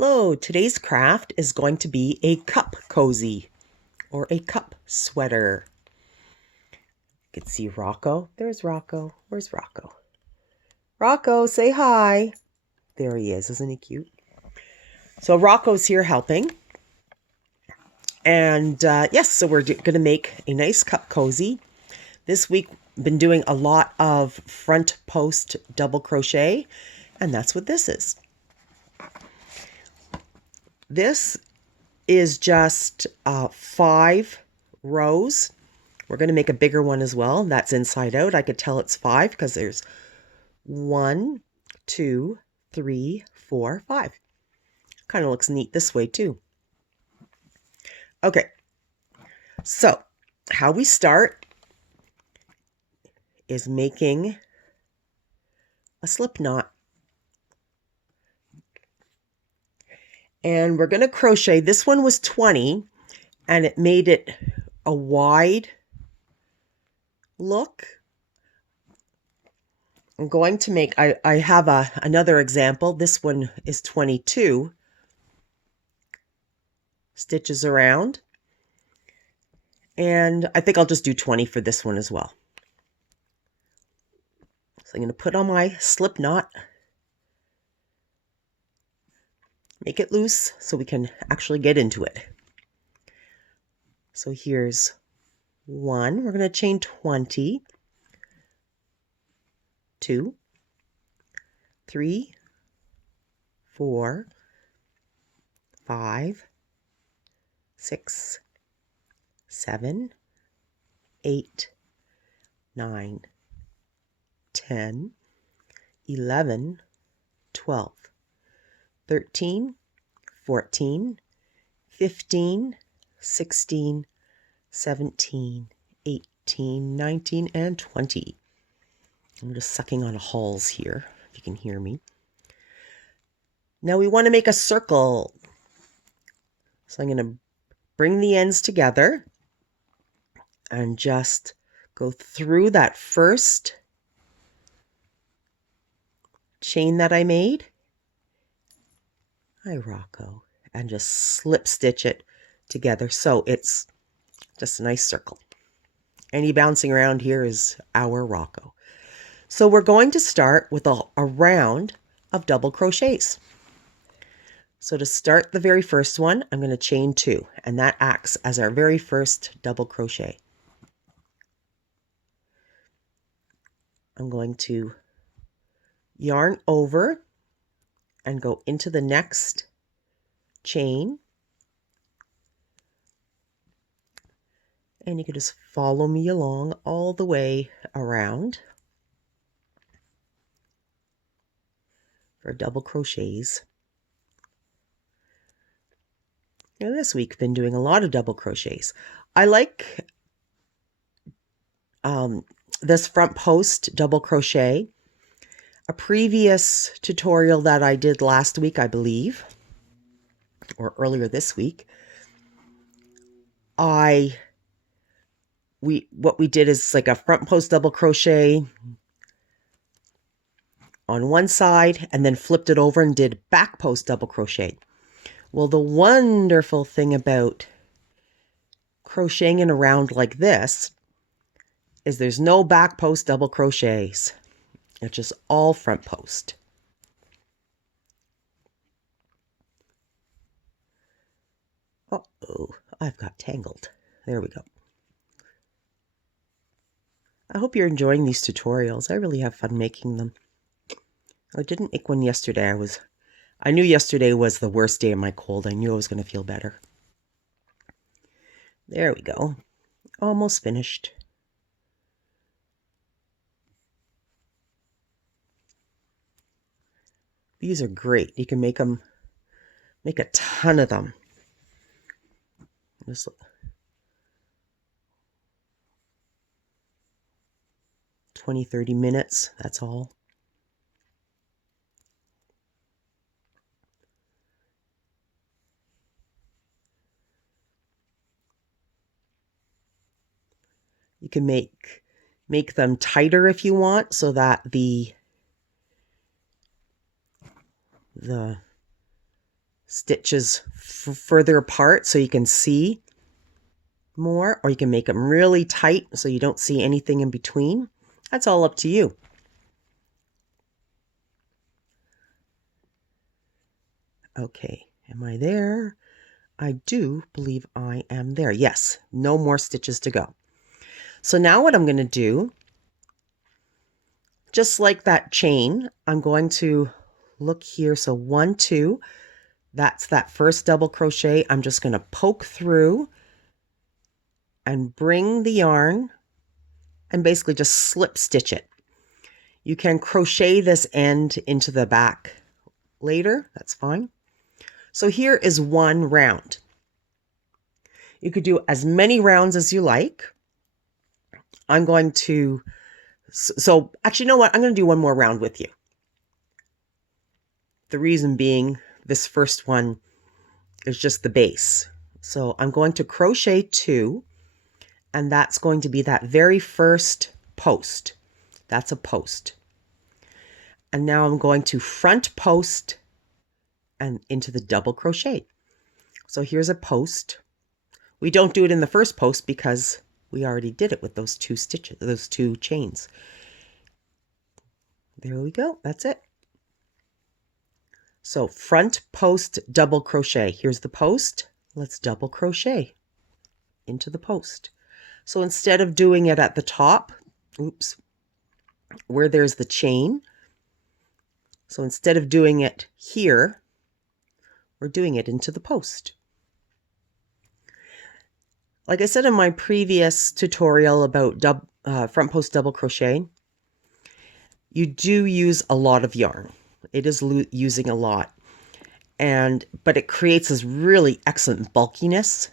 Hello, today's craft is going to be a cup cozy or a cup sweater. You can see Rocco. There's Rocco. Where's Rocco? Rocco, say hi. There he is. Isn't he cute? So Rocco's here helping. And yes, so we're going to make a nice cup cozy. This week, been doing a lot of front post double crochet, and that's what this is. This is just 5 rows. We're going to make a bigger one as well. That's inside out. I could tell it's 5 because there's 1, 2, 3, 4, 5. Kind of looks neat this way too. Okay, so how we start is making a slip knot. And we're going to crochet. This one was 20 and it made it a wide look. I'm going to make, I have another example. This one is 22 stitches around. And I think I'll just do 20 for this one as well. So I'm going to put on my slip knot. Make it loose so we can actually get into it. So here's 1. We're going to chain 20. 2, 3, 4, 5, 6, 7, 8, 9, 10, 11, 12. 13, 14, 15, 16, 17, 18, 19, and 20. I'm just sucking on hulls here, if you can hear me. Now we want to make a circle. So I'm going to bring the ends together and just go through that first chain that I made. Hi, Rocco. And just slip stitch it together so it's just a nice circle. Any bouncing around here is our Rocco. So we're going to start with a round of double crochets. So to start the very first one, I'm going to chain 2, and that acts as our very first double crochet. I'm going to yarn over and go into the next chain. And you can just follow me along all the way around for double crochets. Now this week I've been doing a lot of double crochets. I like this front post double crochet. A previous tutorial that I did last week, I believe, or earlier this week, what we did is like a front post double crochet on one side and then flipped it over and did back post double crochet. Well, the wonderful thing about crocheting in a round like this is there's no back post double crochets. It's just all front post. Uh-oh, I've got tangled. There we go. I hope you're enjoying these tutorials. I really have fun making them. I didn't make one yesterday. I knew yesterday was the worst day of my cold. I knew I was going to feel better. There we go. Almost finished. These are great. You can make a ton of them. Just 20, 30 minutes, that's all. You can make them tighter if you want, so that the stitches further apart so you can see more, or you can make them really tight so you don't see anything in between. That's all up to you. Okay, am I there? I do believe I am there. Yes, no more stitches to go. So now what I'm going to do, just like that chain, I'm going to look here. So 1, 2, that's that first double crochet. I'm just going to poke through and bring the yarn and basically just slip stitch it. You can crochet this end into the back later. That's fine. So here is one round. You could do as many rounds as you like. I'm going to, so actually, you know what? I'm going to do one more round with you. The reason being, this first one is just the base. So I'm going to crochet 2, and that's going to be that very first post. That's a post. And now I'm going to front post and into the double crochet. So here's a post. We don't do it in the first post because we already did it with those 2 stitches, those 2 chains. There we go. That's it. So front post, double crochet. Here's the post. Let's double crochet into the post. So instead of doing it at the top, oops, where there's the chain, so instead of doing it here, we're doing it into the post. Like I said in my previous tutorial about front post double crochet, you do use a lot of yarn. It is using a lot, but it creates this really excellent bulkiness,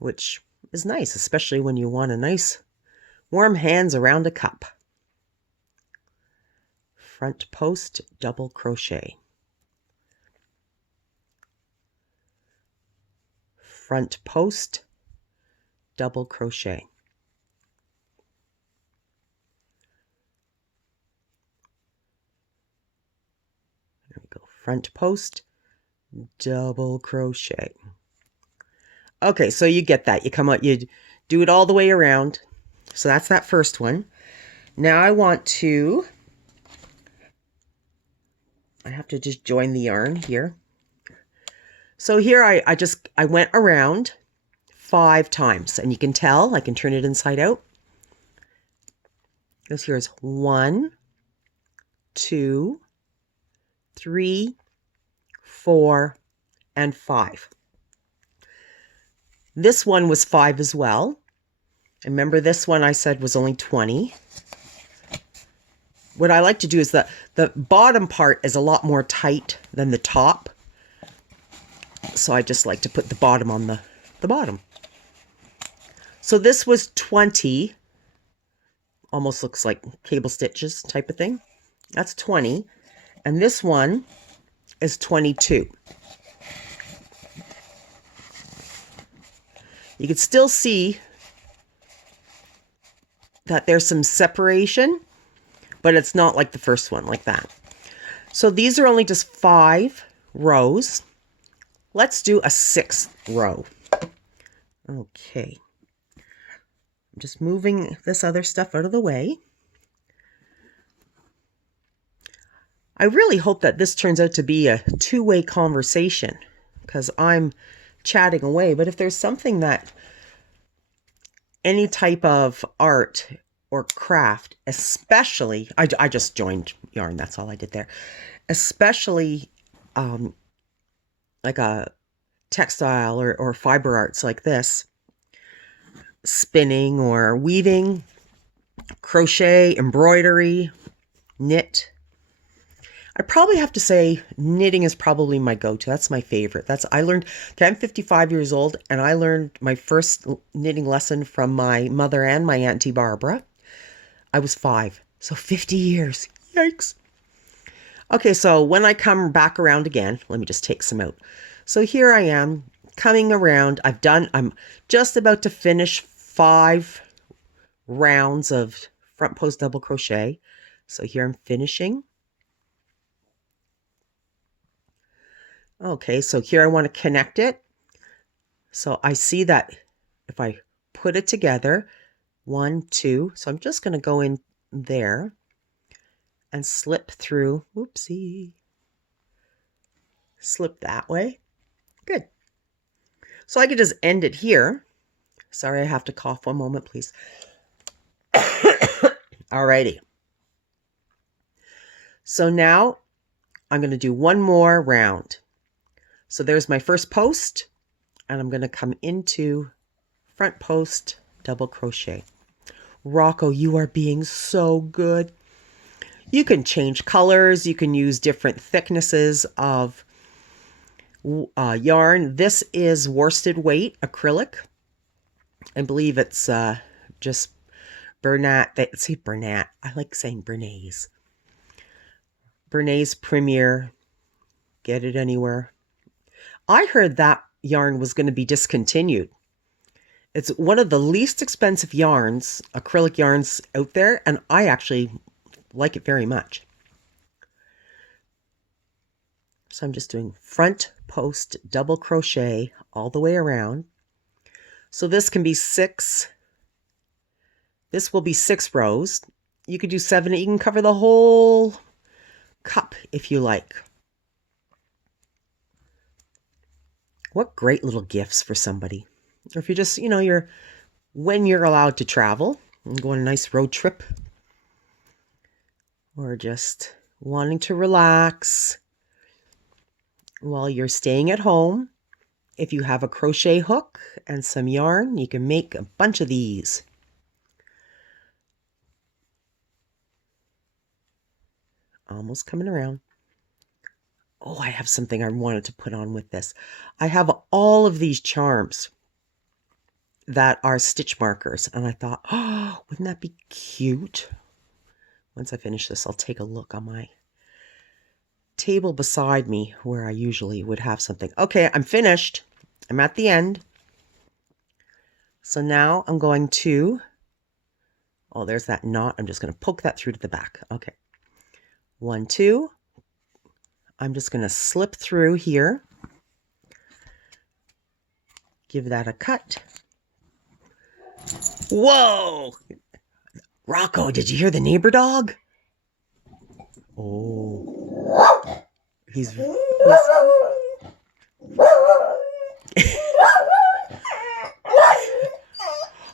which is nice, especially when you want a nice warm hands around a cup. Front post double crochet. Front post double crochet. There we go. Front post double crochet. Okay, so you get that. You come out, you do it all the way around. So that's that first one. Now I have to just join the yarn here. So here I went around 5 times, and you can tell I can turn it inside out. Because here's 1, 2, 3, 4, and 5. This one was 5 as well. Remember, this one I said was only 20. What I like to do is the bottom part is a lot more tight than the top. So I just like to put the bottom on the bottom. So this was 20. Almost looks like cable stitches type of thing. That's 20. And this one is 22. You can still see that there's some separation, but it's not like the first one, like that. So these are only just 5 rows. Let's do a 6th row. Okay. I'm just moving this other stuff out of the way. I really hope that this turns out to be a 2-way conversation, because I'm chatting away. But if there's something that any type of art or craft, especially, I just joined yarn, that's all I did there, especially like a textile or fiber arts like this, spinning or weaving, crochet, embroidery, knit. I probably have to say knitting is probably my go-to. That's my favorite. I learned, okay, I'm 55 years old, and I learned my first knitting lesson from my mother and my Auntie Barbara. I was 5, so 50 years. Yikes. Okay, so when I come back around again, let me just take some out. So here I am coming around. I'm just about to finish 5 rounds of front post double crochet. So here I'm finishing. Okay, so here I want to connect it. So I see that if I put it together, 1, 2, so I'm just going to go in there and slip through. Whoopsie. Slip that way. Good. So I could just end it here. Sorry, I have to cough. One moment, please. Alrighty. So now I'm going to do one more round. So there's my first post, and I'm going to come into front post, double crochet. Rocco, you are being so good. You can change colors. You can use different thicknesses of yarn. This is worsted weight acrylic. I believe it's just Bernat. They say Bernat. I like saying Bernays. Bernays Premier. Get it anywhere. I heard that yarn was going to be discontinued. It's one of the least expensive yarns, acrylic yarns out there, and I actually like it very much. So I'm just doing front post double crochet all the way around. So this can be 6. This will be 6 rows. You could do 7. You can cover the whole cup if you like. What great little gifts for somebody. Or if you just, when you're allowed to travel and go on a nice road trip. Or just wanting to relax while you're staying at home. If you have a crochet hook and some yarn, you can make a bunch of these. Almost coming around. Oh, I have something I wanted to put on with this. I have all of these charms that are stitch markers. And I thought, oh, wouldn't that be cute? Once I finish this, I'll take a look on my table beside me where I usually would have something. Okay, I'm finished. I'm at the end. So now I'm going to, oh, there's that knot. I'm just going to poke that through to the back. Okay. 1, 2. I'm just going to slip through here. Give that a cut. Whoa! Rocco, did you hear the neighbor dog? Oh. He's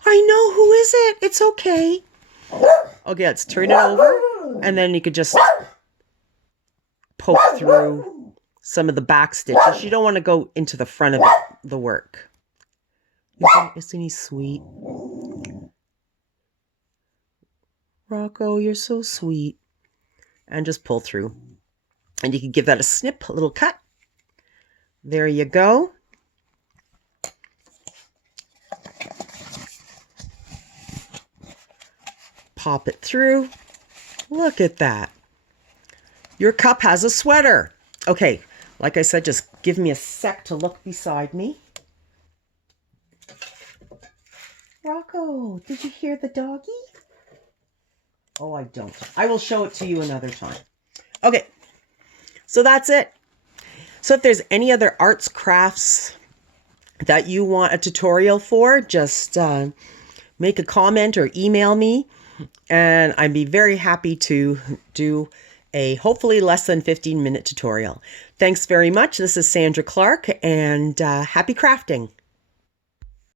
I know, who is it? It's okay. Okay, let's turn it over. And then you could just poke through some of the back stitches. You don't want to go into the front of the work. Isn't he sweet? Rocco, you're so sweet. And just pull through. And you can give that a snip, a little cut. There you go. Pop it through. Look at that. Your cup has a sweater. Okay, like I said, just give me a sec to look beside me. Rocco, did you hear the doggy? Oh, I don't. I will show it to you another time. Okay, so that's it. So if there's any other arts, crafts that you want a tutorial for, just make a comment or email me. And I'd be very happy to do a hopefully less than 15-minute tutorial. Thanks very much. This is Sandra Clark, and happy crafting.